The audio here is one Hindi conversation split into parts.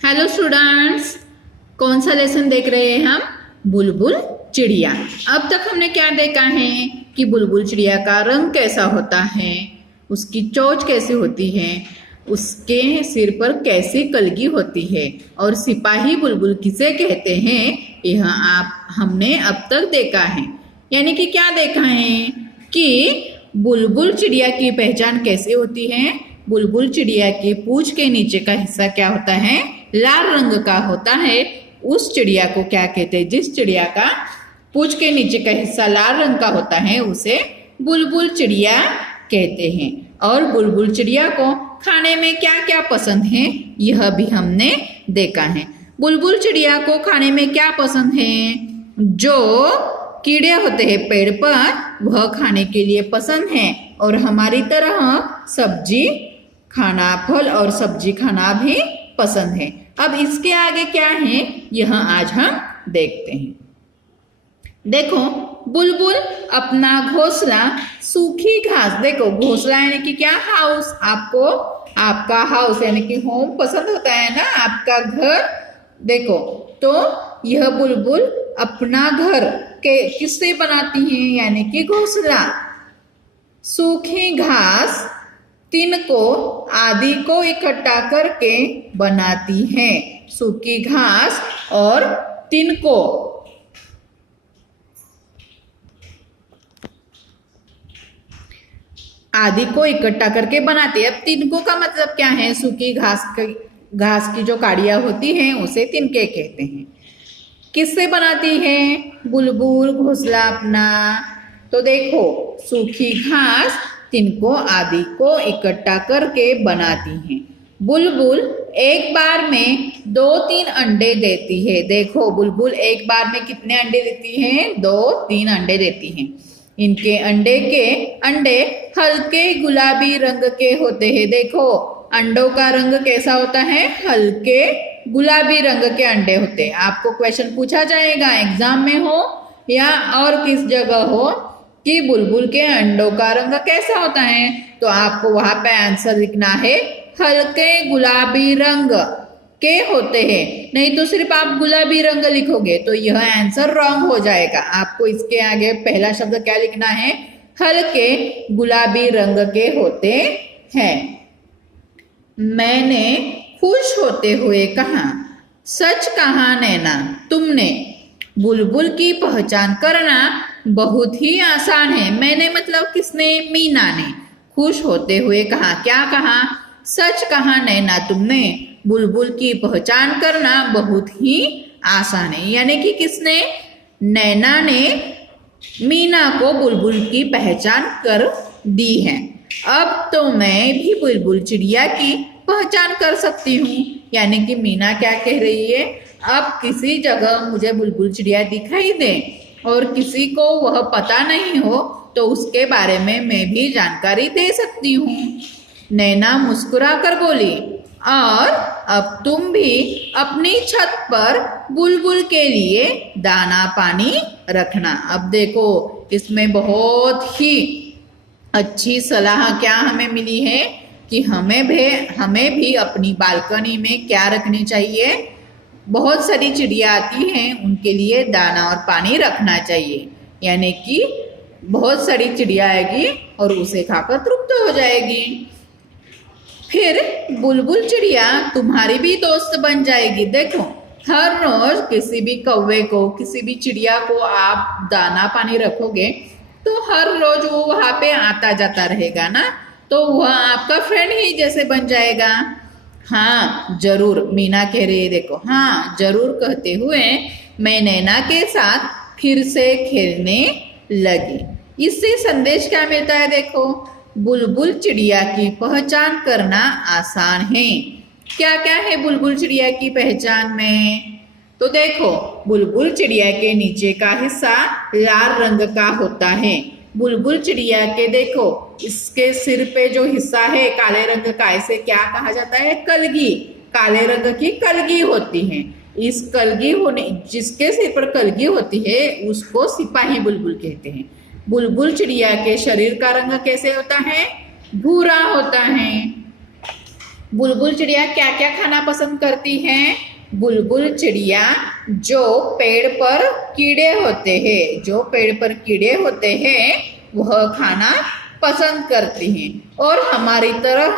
हेलो स्टूडेंट्स, कौन सा लेसन देख रहे हैं हम? बुलबुल चिड़िया। अब तक हमने क्या देखा है कि बुलबुल चिड़िया का रंग कैसा होता है, उसकी चोंच कैसी होती है, उसके सिर पर कैसी कलगी होती है और सिपाही बुलबुल किसे कहते हैं, यह हमने अब तक देखा है। यानी कि क्या देखा है कि बुलबुल चिड़िया की पहचान कैसे होती है। बुलबुल चिड़िया की पूंछ के नीचे का हिस्सा क्या होता है? लाल रंग का होता है। उस चिड़िया को क्या कहते हैं? जिस चिड़िया का पूंछ के नीचे का हिस्सा लाल रंग का होता है उसे बुलबुल चिड़िया कहते हैं। और बुलबुल चिड़िया को खाने में क्या क्या पसंद है यह भी हमने देखा है। बुलबुल चिड़िया को खाने में क्या पसंद है? जो कीड़े होते हैं पेड़ पर वह खाने के लिए पसंद है और हमारी तरह सब्जी खाना, फल और सब्जी खाना भी पसंद है। अब इसके आगे क्या है यह आज हम देखते हैं। देखो, बुलबुल अपना घोंसला सूखी घास, देखो घोंसला यानी कि क्या? हाउस। आपको आपका हाउस यानी कि होम पसंद होता है ना, आपका घर। देखो तो यह बुलबुल अपना घर के किससे बनाती है? यानी कि घोंसला सूखी घास, तिनको आदि को इकट्ठा करके बनाती है। सूखी घास और तिनको आदि को इकट्ठा करके बनाती है। अब तिनको का मतलब क्या है? सूखी घास की जो काड़ियां होती हैं उसे तिनके कहते हैं। किससे बनाती है बुलबुल घोंसला अपना? तो देखो, सूखी घास, तिनको आदि को इकट्ठा करके बनाती हैं। बुलबुल एक बार में 2-3 अंडे देती है। देखो, बुलबुल एक बार में कितने अंडे देती है? 2-3 अंडे देती हैं। इनके अंडे हल्के गुलाबी रंग के होते हैं। देखो, अंडों का रंग कैसा होता है? हल्के गुलाबी रंग के अंडे होते हैं। आपको क्वेश्चन पूछा जाएगा एग्जाम में हो या और किस जगह हो कि बुलबुल के अंडों का रंग कैसा होता है, तो आपको वहां पे आंसर लिखना है हल्के गुलाबी रंग के होते हैं। नहीं तो सिर्फ आप गुलाबी रंग लिखोगे तो यह आंसर रॉन्ग हो जाएगा। आपको इसके आगे पहला शब्द क्या लिखना है? हल्के गुलाबी रंग के होते हैं। मैंने खुश होते हुए कहा, सच कहा नैना तुमने। बुलबुल की पहचान करना बहुत ही आसान है। मैंने मतलब किसने? मीना ने। खुश होते हुए कहा, क्या कहा? सच कहा नैना तुमने। बुलबुल की पहचान करना बहुत ही आसान है। यानी कि किसने? नैना ने मीना को बुलबुल की पहचान कर दी है। अब तो मैं भी बुलबुल चिड़िया की पहचान कर सकती हूँ। यानी कि मीना क्या कह रही है? अब किसी जगह मुझे बुलबुल चिड़िया दिखाई दे और किसी को वह पता नहीं हो तो उसके बारे में मैं भी जानकारी दे सकती हूँ। नैना मुस्कुरा कर बोली, और अब तुम भी अपनी छत पर बुलबुल के लिए दाना पानी रखना। अब देखो, इसमें बहुत ही अच्छी सलाह क्या हमें मिली है कि हमें भी अपनी बालकनी में क्या रखनी चाहिए? बहुत सारी चिड़िया आती हैं, उनके लिए दाना और पानी रखना चाहिए। यानी कि बहुत सारी चिड़िया आएगी और उसे खाकर तृप्त हो जाएगी। फिर बुलबुल चिड़िया तुम्हारी भी दोस्त बन जाएगी। देखो, हर रोज किसी भी कौवे को, किसी भी चिड़िया को आप दाना पानी रखोगे तो हर रोज वो वहां पे आता जाता रहेगा ना, तो वह आपका फ्रेंड ही जैसे बन जाएगा। हाँ जरूर, मीना कह रही है। देखो, हाँ जरूर कहते हुए मैं नैना के साथ फिर से खेलने लगी। इससे संदेश क्या मिलता है? देखो, बुलबुल चिड़िया की पहचान करना आसान है। क्या क्या है बुलबुल चिड़िया की पहचान में? तो देखो, बुलबुल चिड़िया के नीचे का हिस्सा लाल रंग का होता है। बुलबुल चिड़िया के देखो, इसके सिर पे जो हिस्सा है काले रंग का, इसे क्या कहा जाता है? कलगी। काले रंग की कलगी होती है। इस कलगी होने, जिसके सिर पर कलगी होती है उसको सिपाही बुलबुल कहते हैं। बुलबुल चिड़िया के शरीर का रंग कैसे होता है? भूरा होता है। बुलबुल चिड़िया क्या क्या खाना पसंद करती है? बुलबुल चिड़िया जो पेड़ पर कीड़े होते हैं, जो पेड़ पर कीड़े होते हैं वह खाना पसंद करती हैं और हमारी तरह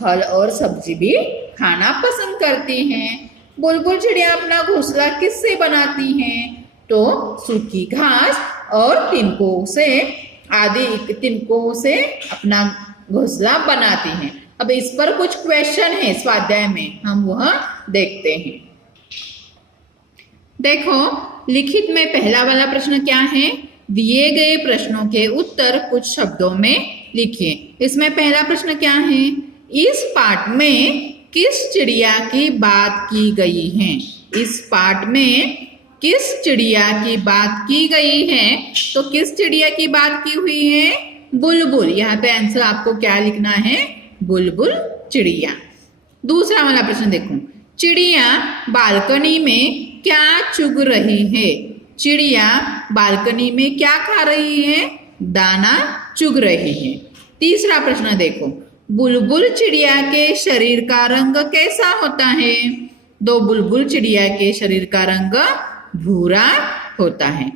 फल और सब्जी भी खाना पसंद करती हैं। बुलबुल चिड़िया अपना घोंसला किससे बनाती हैं? तो सूखी घास और तिनकों से अपना घोंसला बनाती हैं। अब इस पर कुछ क्वेश्चन है स्वाध्याय में, हम वह देखते हैं। देखो लिखित में पहला वाला प्रश्न क्या है? दिए गए प्रश्नों के उत्तर कुछ शब्दों में लिखिए। इसमें पहला प्रश्न क्या है? इस पाठ में किस चिड़िया की बात की गई है? इस पाठ में किस चिड़िया की बात की गई है? तो किस चिड़िया की बात की हुई है? बुलबुल। यहाँ पे आंसर आपको क्या लिखना है? बुलबुल चिड़िया। दूसरा वाला प्रश्न देखो, चिड़िया बालकनी में क्या चुग रही है? चिड़िया बालकनी में क्या खा रही है? दाना चुग रही है। तीसरा प्रश्न देखो, बुलबुल चिड़िया के शरीर का रंग कैसा होता है? दो बुलबुल चिड़िया के शरीर का रंग भूरा होता है।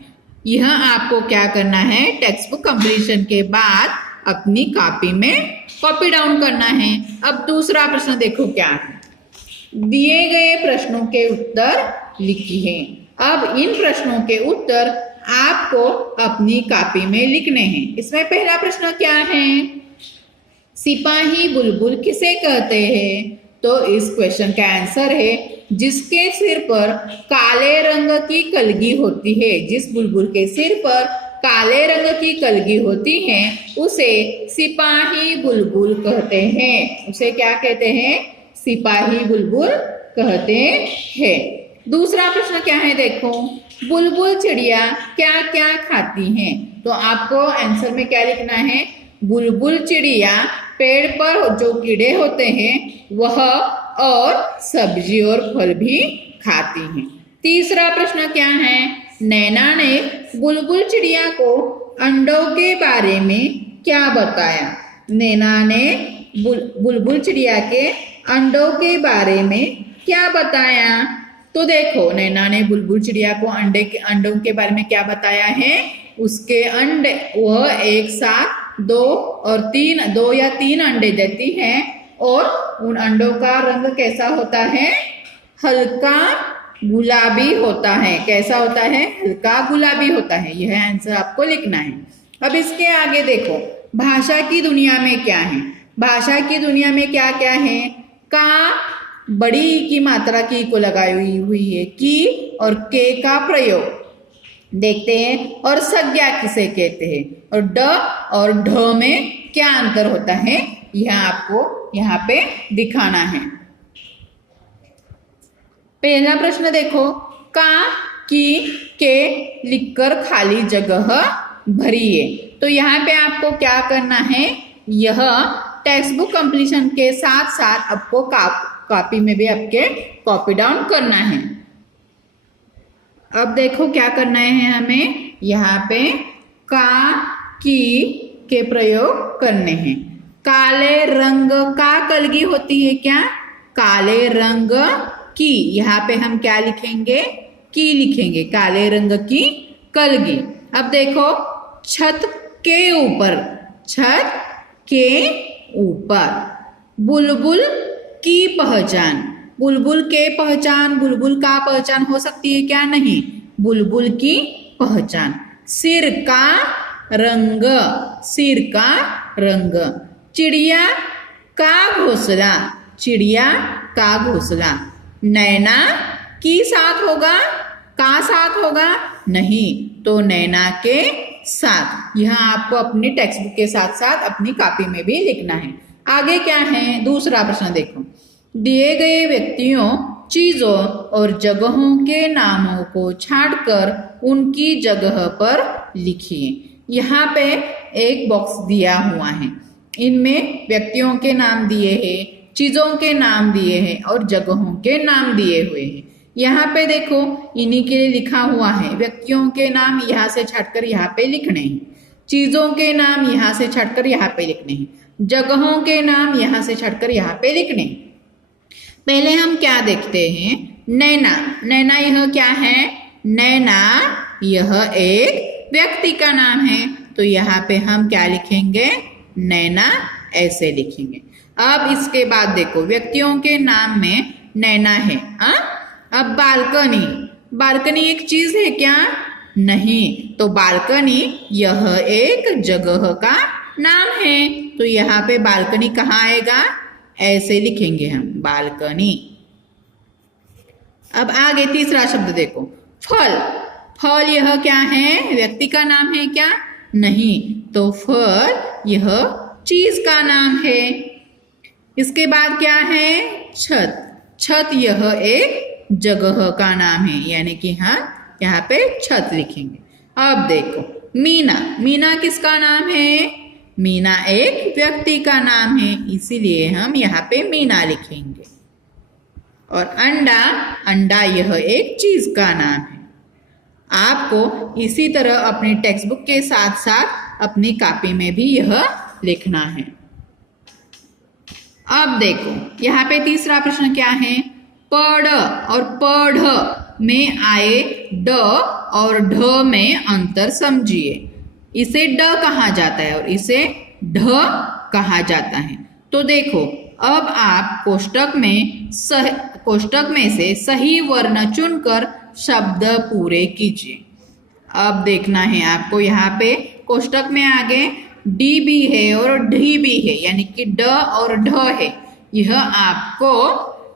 यह आपको क्या करना है? टेक्स्ट बुक कंप्लीशन के बाद अपनी कॉपी में कॉपी डाउन करना है। अब दूसरा प्रश्न देखो क्या है? दिए गए प्रश्नों के उत्तर लिखिए। अब इन प्रश्नों के उत्तर आपको अपनी कॉपी में लिखने हैं। इसमें पहला प्रश्न क्या है? सिपाही बुलबुल किसे कहते हैं? तो इस क्वेश्चन का आंसर है जिसके सिर पर काले रंग की कलगी होती है। जिस बुलबुल के सिर पर काले रंग की कलगी होती है उसे सिपाही बुलबुल कहते हैं। उसे क्या कहते हैं? सिपाही बुलबुल कहते हैं। दूसरा प्रश्न क्या है देखो, बुलबुल चिड़िया क्या क्या खाती हैं? तो आपको आंसर में क्या लिखना है? बुलबुल चिड़िया पेड़ पर जो कीड़े होते हैं वह और सब्जी और फल भी खाती हैं। तीसरा प्रश्न क्या है? नैना ने बुलबुल चिड़िया को अंडों के बारे में क्या बताया? नैना ने बुलबुल चिड़िया के अंडों के बारे में क्या बताया? तो देखो नैना ने बुलबुल चिड़िया को अंडों के बारे में क्या बताया है? उसके अंडे वह एक साथ दो या तीन अंडे देती है और उन अंडों का रंग कैसा होता है? हल्का गुलाबी होता है। कैसा होता है? हल्का गुलाबी होता है। यह आंसर आपको लिखना है। अब इसके आगे देखो, भाषा की दुनिया में क्या है? भाषा की दुनिया में क्या क्या है? का बड़ी की मात्रा की को लगाई हुई है। की और के का प्रयोग देखते हैं। और संज्ञा किसे कहते हैं? और ड और ढ में क्या अंतर होता है? यह आपको यहाँ पे दिखाना है। पहला प्रश्न देखो, का की के लिखकर खाली जगह भरिए। तो यहाँ पे आपको क्या करना है? यह टेक्स्ट बुक कंप्लीशन के साथ साथ आपको कॉपी में भी आपके कॉपी डाउन करना है। अब देखो क्या करना है हमें? यहाँ पे का की के प्रयोग करने हैं। काले रंग का कलगी होती है क्या? काले रंग की। यहाँ पे हम क्या लिखेंगे? की लिखेंगे। काले रंग की कलगी। अब देखो छत के ऊपर, छत के ऊपर बुलबुल की पहचान। बुलबुल के पहचान, बुलबुल का पहचान हो सकती है क्या? नहीं। बुलबुल की पहचान। सिर का रंग, सिर का रंग। चिड़िया का घोंसला, चिड़िया का घोंसला। नैना की साथ होगा? का साथ होगा? नहीं, तो नैना के साथ। यह आपको अपनी टेक्स्ट बुक के साथ साथ अपनी कॉपी में भी लिखना है। आगे क्या है? दूसरा प्रश्न देखो, दिए गए व्यक्तियों, चीजों और जगहों के नामों को छांटकर उनकी जगह पर लिखिए। यहाँ पे एक बॉक्स दिया हुआ है। इनमें व्यक्तियों के नाम दिए हैं, चीजों के नाम दिए हैं और जगहों के नाम दिए हुए हैं। यहाँ पे देखो इन्हीं के लिए लिखा हुआ है। व्यक्तियों के नाम यहाँ से छांटकर यहाँ पे लिखने हैं, चीजों के नाम यहाँ से छांटकर यहाँ पे लिखने हैं, जगहों के नाम यहाँ से छांटकर यहाँ पे लिखने हैं। पहले हम क्या देखते हैं, नैना। नैना यह क्या है, नैना यह एक व्यक्ति का नाम है, तो यहाँ पे हम क्या लिखेंगे, नैना ऐसे लिखेंगे। अब इसके बाद देखो व्यक्तियों के नाम में नैना है। अब बालकनी, बालकनी एक चीज है क्या, नहीं, तो बालकनी यह एक जगह का नाम है, तो यहाँ पे बालकनी कहाँ आएगा, ऐसे लिखेंगे हम, बालकनी। अब आगे तीसरा शब्द देखो, फल। फल यह क्या है, व्यक्ति का नाम है क्या, नहीं, तो फल यह चीज का नाम है। इसके बाद क्या है, छत। छत यह एक जगह का नाम है, यानी कि हम यहाँ पे छत लिखेंगे। अब देखो मीना। मीना किसका नाम है, मीना एक व्यक्ति का नाम है, इसीलिए हम यहाँ पे मीना लिखेंगे। और अंडा, अंडा यह एक चीज का नाम है। आपको इसी तरह अपनी टेक्स्ट बुक के साथ साथ अपनी कॉपी में भी यह लिखना है। अब देखो यहाँ पे तीसरा प्रश्न क्या है, पढ़ और पढ़ में आए ड और ढ में अंतर समझिए। इसे ड कहा जाता है और इसे ढ कहा जाता है। तो देखो अब आप कोष्टक में से सही वर्ण चुनकर शब्द पूरे कीजिए। अब देखना है आपको, यहाँ पे कोष्टक में आगे डी भी है और ढी भी है, यानी कि ड और ढ है। यह आपको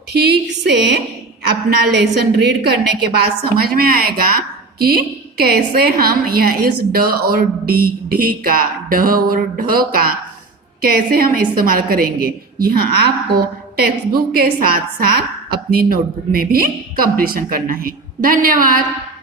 ठीक से अपना लेसन रीड करने के बाद समझ में आएगा कि कैसे हम यह इस ड और ढी का, ड और ढ का कैसे हम इस्तेमाल करेंगे। यह आपको टेक्स्ट बुक के साथ साथ अपनी नोटबुक में भी कंप्लीशन करना है। धन्यवाद।